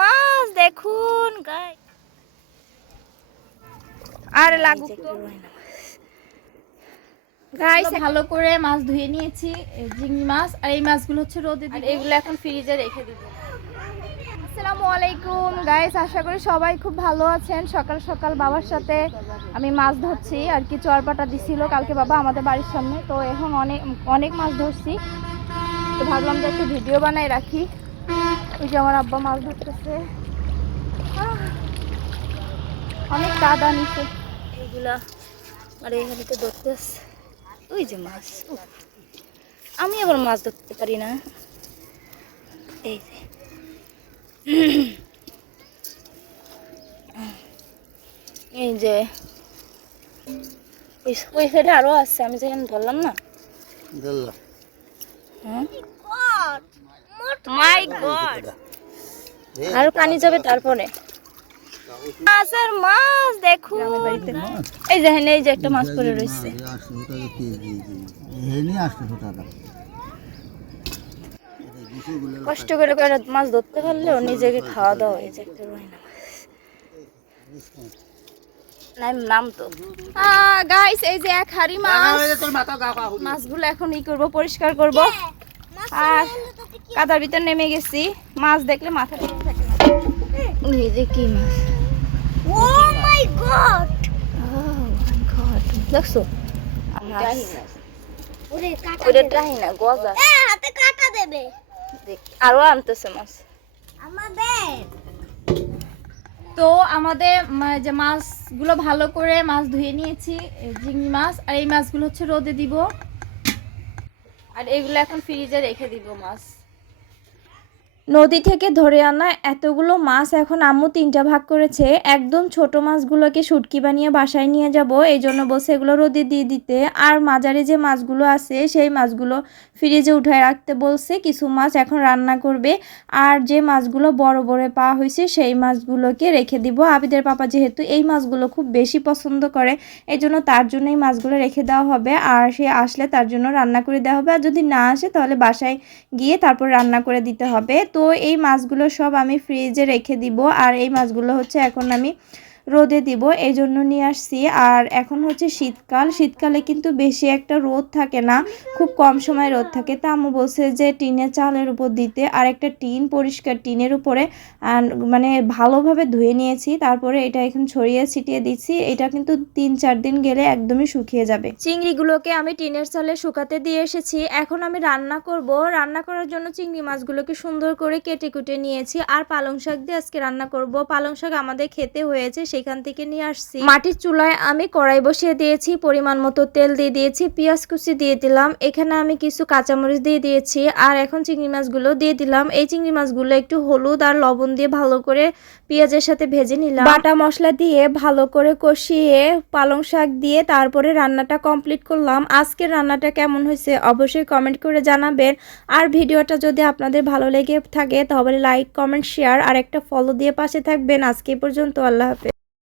মাছ দেখুন গাই। আর লাগুক তো। গাইস ভালো করে মাছ ধুয়ে নিয়েছি মাছ আর এই মাছগুলো হচ্ছে রোদে দিব এগুলো এখন ফ্রিজে রেখে দিব। আসসালামু আলাইকুম। গাইস আশা করি সবাই খুব ভালো আছেন। সকাল সকাল বাবার সাথে আমি মাছ ধরছি আর কি চরপাটা দিছিল কালকে বাবা আমাদের বাড়ির সামনে। তো এখন অনেক অনেক মাছ ধরছি। তো ভাবলাম যে একটু ভিডিও বানাই রাখি। ওই যে আমার আব্বা মাছ ধরতেছে। অনেক কাদা নিচে এগুলা আর এখানে তো ধরতে আসছে। ওই যে মাছ। আমি আবার মাছ ধরতে পারি না। এই যে। এই যে। ওই- ওই সাইডে আরও আছে আমি যেখানে ধরলাম না। হ্যাঁ? মাই গড আরও পানি যাবে তারপরে। মাছ আর মাছ? দেখুন এই যে এখানে এই যে একটা মাছ পড়ে রয়েছে। কষ্ট করে করে মাছ ধরতে পারলেও নিজেকে খাওয়া দাওয়া হয়ে যায় একটা রয়না নাম নাম তো। গাইস এই যে এক হাড়ি মাছ। মাছগুলো এখন ই করব পরিষ্কার করব। আর কাদার ভিতর নেমে গেছি। মাছ দেখলে মাথা ঠিক থাকে না। এই যে কি মাছ? ও মাই গড! দেখছ? মাছ। ওটা না গজা। হাতে কাটা দেবে। আরও আনতেছে মাছ। আমাদের। তো আমাদের যে মাছগুলো ভালো করে মাছ ধুয়ে নিয়েছি চিংড়ি মাছ আর এই মাছগুলো হচ্ছে রোদে দিব। আর এগুলো এখন ফ্রিজে রেখে দিব মাছ। নদী থেকে ধরে আনা এতগুলো মাছ এখন আম্মু তিনটা ভাগ করেছে। একদম ছোট মাছগুলোকে শুটকি বানিয়ে বাসায় নিয়ে যাব। এই জন্য বসে এগুলো রোদে দিয়ে দিতে। আর মাঝারি যে মাছগুলো আছে, সেই মাছগুলো ফ্রিজে উঠায় রাখতে বলছে। কিছু মাছ এখন রান্না করবে। আর যে মাছগুলো বড় বড় পাওয়া হয়েছে, সেই মাছগুলোকে রেখে দিব। আবিদের পাপা যেহেতু এই মাছগুলো খুব বেশি পছন্দ করে, এই জন্য তার জন্য এই মাছগুলো রেখে দেওয়া হবে। আর সে আসলে তার জন্য রান্না করে দেওয়া হবে। আর যদি না আসে, তাহলে বাসায় গিয়ে তারপর রান্না করে দিতে হবে। তো এই মাছগুলো সব আমি ফ্রিজে রেখে দিব। আর এই মাছগুলো হচ্ছে এখন আমি রোদে দিব এই জন্য নিয়ে আসছি। আর এখন হচ্ছে শীতকাল। শীতকালে কিন্তু বেশি একটা রোদ থাকে না, খুব কম সময় রোদ থাকে। তা আম্মু বলছে যে, টিনের চালের উপর দিতে। আর একটা টিন, পরিষ্কার টিনের উপরে মানে ভালোভাবে ধুয়ে নিয়েছি। তারপরে এটা এখন ছড়িয়ে ছিটিয়ে দিচ্ছি। এটা কিন্তু তিন চার দিন গেলে একদমই শুকিয়ে যাবে। চিংড়িগুলোকে আমি টিনের চালে শুকাতে দিয়ে এসেছি। এখন আমি রান্না করব। রান্না করার জন্য চিংড়ি মাছগুলোকে সুন্দর করে কেটে কুটে নিয়েছি। আর পালং শাক দিয়ে আজকে রান্না করব। পালং শাক আমাদের খেতে হয়েছে সেখান থেকে নিয়ে আসছি। মাটির চুলায় আমি কড়াই বসিয়ে দিয়েছি পরিমাণ মতো তেল দিয়ে দিয়েছি পেঁয়াজ কুচি দিয়ে দিলাম এখানে আমি কিছু কাঁচামরিচ দিয়ে দিয়েছি আর এখন চিংড়ি মাছগুলো দিয়ে দিলাম। এই চিংড়ি মাছগুলো একটু হলুদ আর লবণ দিয়ে ভালো করে পেঁয়াজের সাথে ভেজে নিলাম। বাটা মশলা দিয়ে ভালো করে কষিয়ে পালং শাক দিয়ে তারপরে রান্নাটা কমপ্লিট করলাম। আজকের রান্নাটা কেমন হয়েছে অবশ্যই কমেন্ট করে জানাবেন। আর ভিডিওটা যদি আপনাদের ভালো লেগে থাকে তাহলে লাইক কমেন্ট শেয়ার আর একটা ফলো দিয়ে পাশে থাকবেন। আজকে পর্যন্ত আল্লাহ হাফেজ।